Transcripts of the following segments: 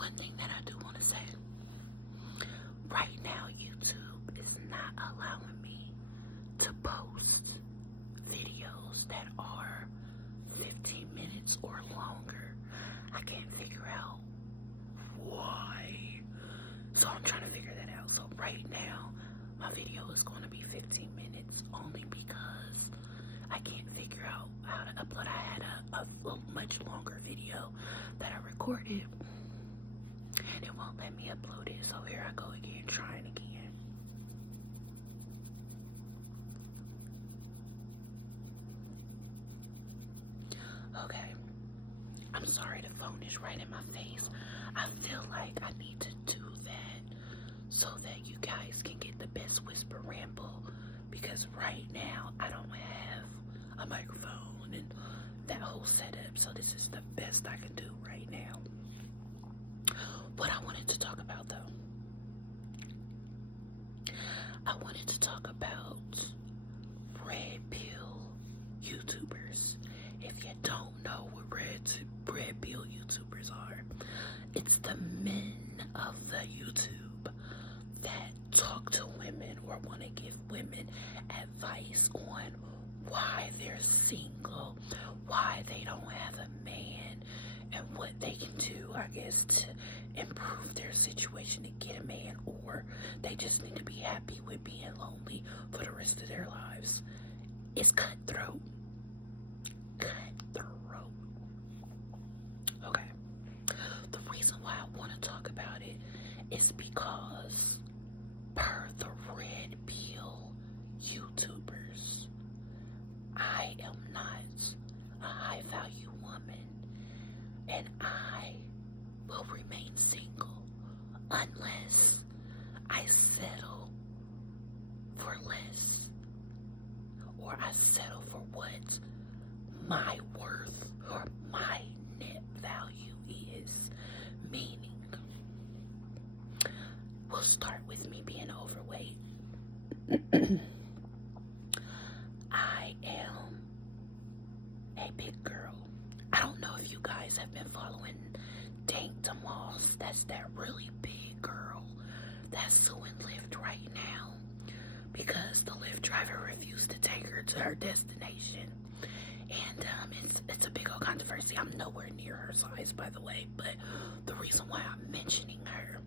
one thing that I do want to say, right now YouTube is not allowing me to post videos that are 15 minutes or longer. I can't figure out why. So I'm trying to figure that out. So right now, my video is going to be 15 minutes only because I can't figure out how to upload. I had a much longer video that I recorded and it won't let me upload it. So here I go again, trying again. Okay, I'm sorry the phone is right in my face. I feel like I need to do that so that you guys can get the best Whisper Ramble, because right now I don't have a microphone and that whole setup, so this is the best I can do right now. What I wanted to talk about though, I wanted to talk about red pill YouTubers. If you don't know what red pill YouTubers are, it's the men of the YouTube that talk to women or want to give women advice on why they're single, why they don't have a man, and what they can do, I guess, to improve their situation and get a man, or they just need to be happy with being lonely for the rest of their lives. It's cutthroat. Cutthroat. Okay. The reason why I want to talk about it is because per the red pill YouTubers, I am not a high value woman and I will remain single unless I settle for less, or I settle for what my worth or my net value is. Meaning, we'll start with me being overweight. I am a big girl. I don't know if you guys have been following Dank DeMoss. That's that really big girl that's suing Lyft right now because the Lyft driver refused to take her to her destination. And it's a big old controversy. I'm nowhere near her size, by the way, but the reason why I'm mentioning her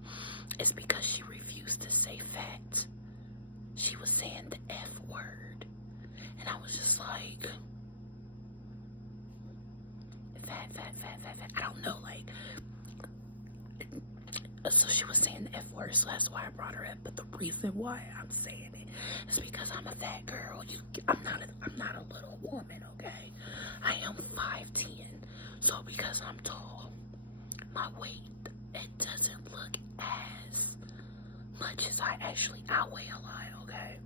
is because she refused to say fat. She was saying the F word, and I was just like, fat. I don't know, like, so she was saying the F word, so that's why I brought her up. But the reason why I'm saying it is because I'm a fat girl. I'm not a little woman, okay? I am 5'10", so because I'm tall, my weight, it doesn't look as much as I weigh a lot, okay?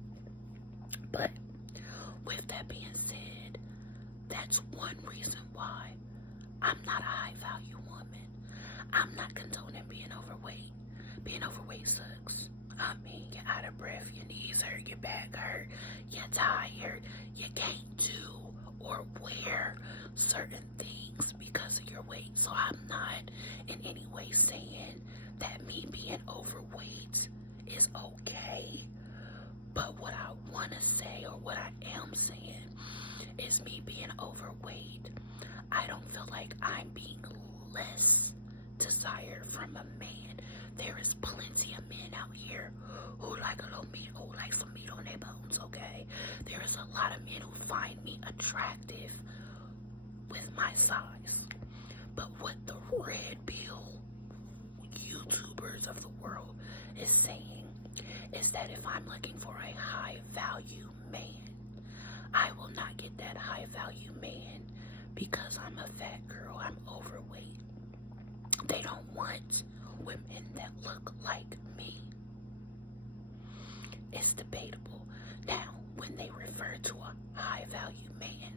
But with that being said, that's one reason why I'm not a high value woman. I'm not condoning being overweight. Being overweight sucks. I mean, you're out of breath, your knees hurt, your back hurt, you're tired, you can't do or wear certain things because of your weight. So I'm not in any way saying that me being overweight is okay. But what I want to say, or what I am saying, is me being overweight, I don't feel like I'm being less desired from a man. There is plenty of men out here who like a little meat, who like some meat on their bones, okay? There is a lot of men who find me attractive with my size. But what the red pill YouTubers of the world is saying is that if I'm looking for a high value man, I will not get that high value man because I'm a fat girl, I'm overweight. They don't want women that look like me. It's debatable. Now, when they refer to a high value man,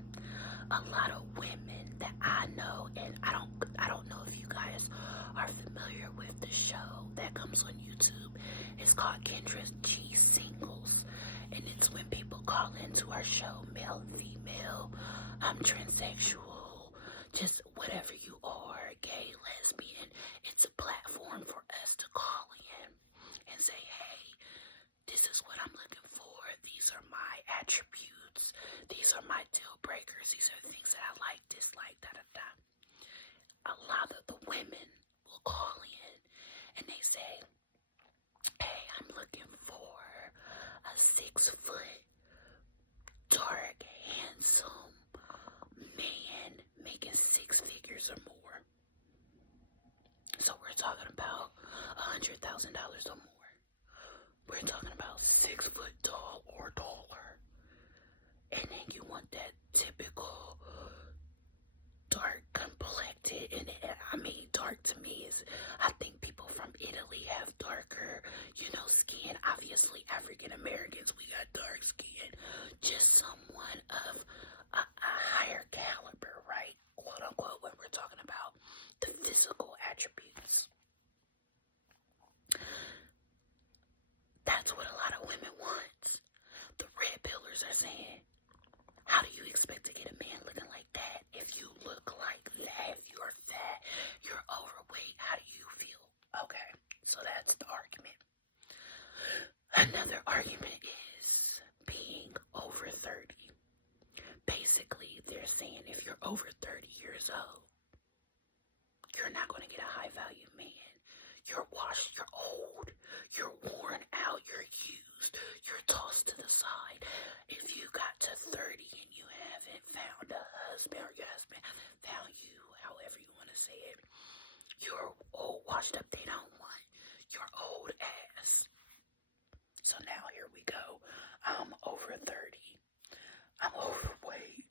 a lot of women that I know, and I don't know if you guys are familiar with the show that comes on YouTube. It's called Kendra G Singles, and it's when people call into our show, male, female, transsexual, just whatever you are, gay, lesbian. It's a platform platform for us to call in and say, hey, this is what I'm looking for. These are my attributes. These are my deal breakers. These are things that I like, dislike, da da da. A lot of the women will call in and they say, hey, I'm looking for a 6-foot, dark, handsome man making 6 figures or more. So we're talking about $100,000 or more. We're talking about 6 foot tall or taller. And then you want that typical dark complected, and I mean dark to me is, I think people from Italy have darker, skin. Obviously African Americans, we got dark skin. Just someone of a higher caliber, right? Quote unquote, when we're talking about the physical attributes. That's what a lot of women want. The red pillars are saying, how do you expect to get a man looking like that if you look like that? If you're fat, you're overweight, how do you feel? Okay, so that's the argument. Another argument is being over 30. Basically, they're saying if you're over 30 years old, you're not going to get a high value man. You're washed, you're old, you're worn out, you're used, you're tossed to the side. If you got to 30 and you haven't found a husband, or your husband found you, however you want to say it, you're old, washed up, they don't want your old ass. So now here we go. I'm over 30. I'm overweight.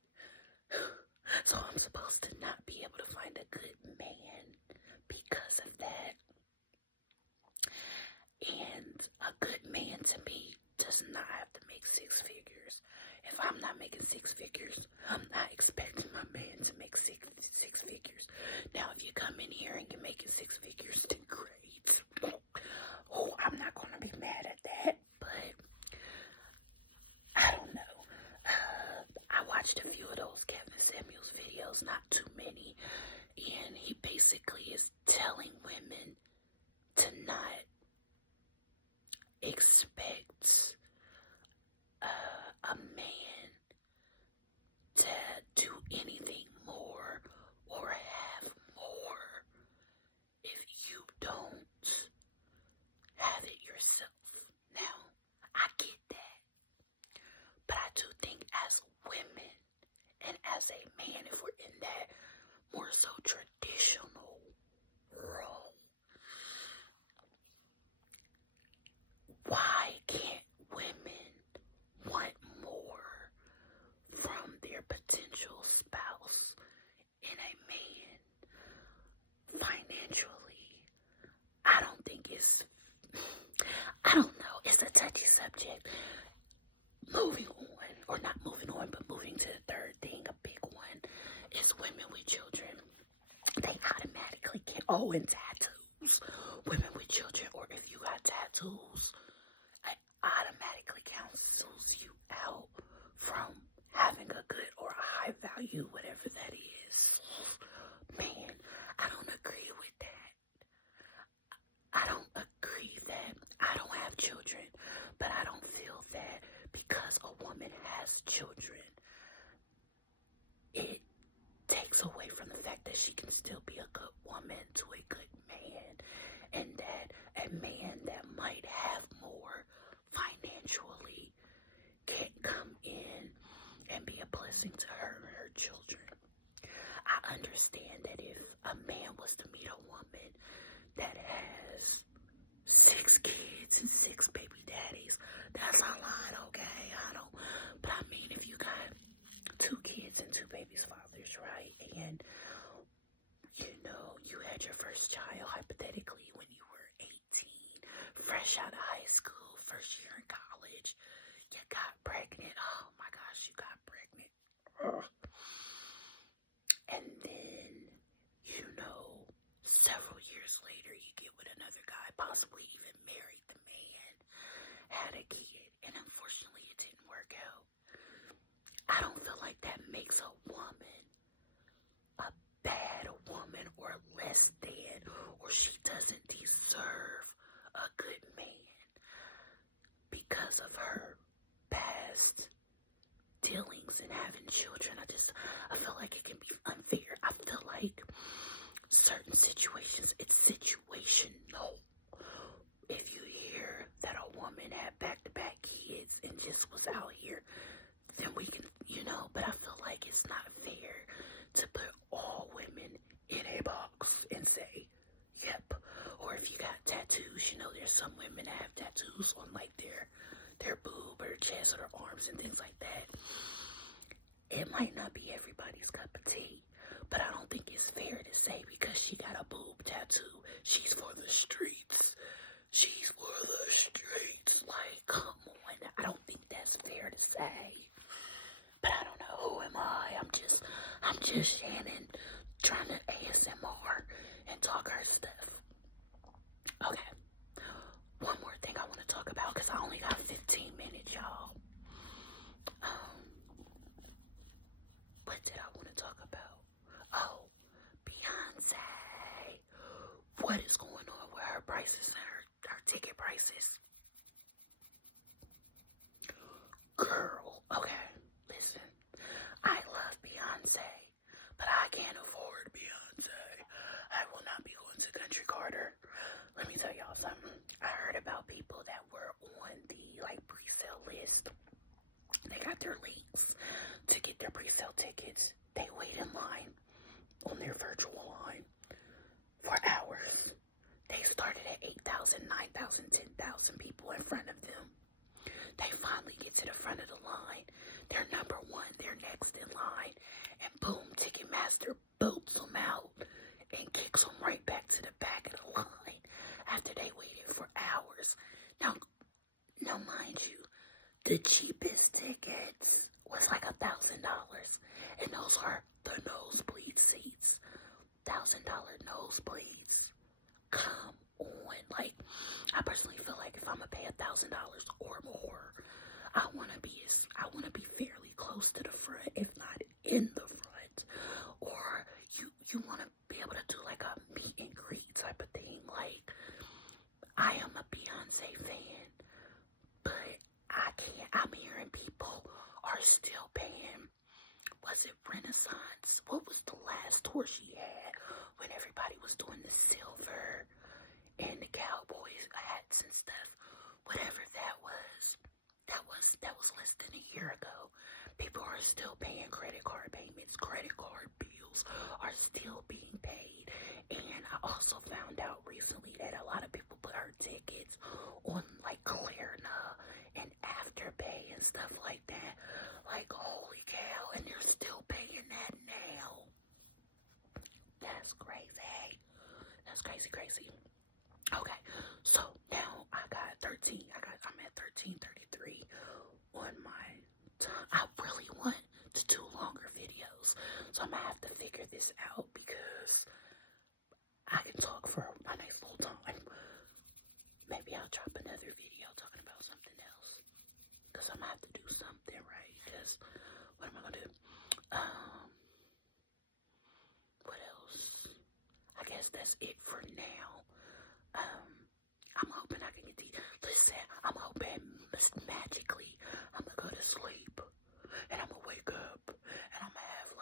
So I'm supposed to not be able to find a good man because of that. And a good man to me does not have to make 6 figures. If I'm not making 6 figures, I'm not expecting my man to make six figures. Now, if you come in here and you're making 6 figures, then great. Oh, I'm not going to be mad at that, but I don't know. I watched a few of those Kevin Samuels videos, not too many, and he basically is telling women to not expect a man to do anything more or have more if you don't have it yourself. Now, I get that, but I do think as women and as a man, if we're in that more so traditional role, why can't women want more from their potential spouse in a man financially? I don't think I don't know, it's a touchy subject. Moving on, or not moving on, but moving to the third thing, a big one, is women with children. They automatically get, and tattoos. Women with children, or if you got tattoos, it automatically cancels you out from having a good or a high value, whatever that is. Man, I don't agree with that. I don't agree that I don't have children, but I don't feel that because a woman has children, it takes away from the fact that she can still be a good woman to a good man, and that a man that might have more financially can come in and be a blessing to her and her children. I understand that if a man was to meet a woman that has 6 kids and 6 baby daddies, that's a lot, okay? But I mean, if you got 2 kids and 2 babies' fathers, right? And, you had your first child, hypothetically, when you were 18, fresh out of high school, first year in college, you got pregnant. Oh my gosh, you got pregnant. Ugh. And then, several years later, you get with another guy, possibly even married the man, had a kid, and unfortunately it didn't work out. I don't feel like that makes a woman a bad woman or less than, or she doesn't deserve because of her past dealings and having children. I feel like it can be unfair. I feel like certain situations, it's situational. If you hear that a woman had back-to-back kids and just was out here, then we can, but I feel like it's not fair to put all women in a box and say, yep. Or if you got tattoos, there's some women that have tattoos on like their boob or chest or their arms and things like that. It might not be everybody's cup of tea, but I don't think it's fair to say because she got a boob tattoo, she's for the streets. She's for the streets. Like, come on. I don't think that's fair to say. But I don't know. Who am I? I'm just Shannon trying to ASMR and talk her stuff. Okay. One more thing I want to talk about because I only got 15 minutes, y'all. What did I want to talk about? Oh, Beyonce. What is going on with her prices and her ticket prices? Girl, okay, listen. I love Beyonce, but I can't afford Beyonce. I will not be going to Country Carter. Let me tell y'all something. I heard about people that were on the pre-sale list. They got their links to get their pre-sale tickets. They wait in line on their virtual line for hours. They started at 8,000, 9,000, 10,000 people in front of them. They finally get to the front of the line. They're number one. They're next in line. And boom, Ticketmaster boots them out and kicks them right back to the back of the line after they waited for hours. Now mind you, the cheapest tickets was like $1,000. And those are the nosebleed seats. $1,000 nosebleeds. Come on. I personally feel like if I'm gonna pay $1,000 or more, I wanna be fairly close to the front, if not in the front. Or you wanna be able to do like a meet and greet type of thing. I am a Beyonce fan, but I'm hearing people are still paying. Was it Renaissance? What was the last tour she had when everybody was doing the silver and the Cowboys hats and stuff? Whatever that was less than a year ago. People are still paying credit card payments. Credit card bills are still being paid. And I also found out recently that a lot of people put her tickets on Klarna and Afterpay and stuff like that. Holy cow, and they're still paying that now. That's crazy. That's crazy. Okay, so now I'm at 1333 on my time. I really want to do longer videos, so I'm gonna have to figure this out because I can talk for a nice little time. Maybe I'll drop another video talking about something else because I'm gonna have to do something, right? Because what am I gonna do? What else? I guess that's it for now. I'm hoping I can get listen, I'm hoping magically I'm gonna go to sleep and I'm gonna wake up and I'm gonna have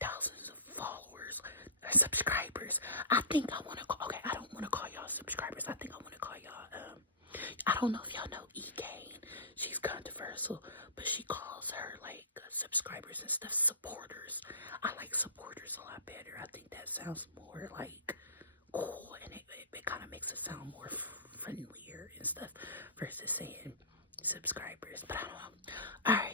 thousands of followers or subscribers. I think I wanna okay, I don't wanna call y'all subscribers. I think I wanna call y'all I don't know if y'all know E-Gain. She's controversial, but she calls her subscribers and stuff supporters. I like supporters a lot better. I think that sounds more cool, and it kind of makes it sound more friendlier and stuff versus saying subscribers. But I don't know. All right.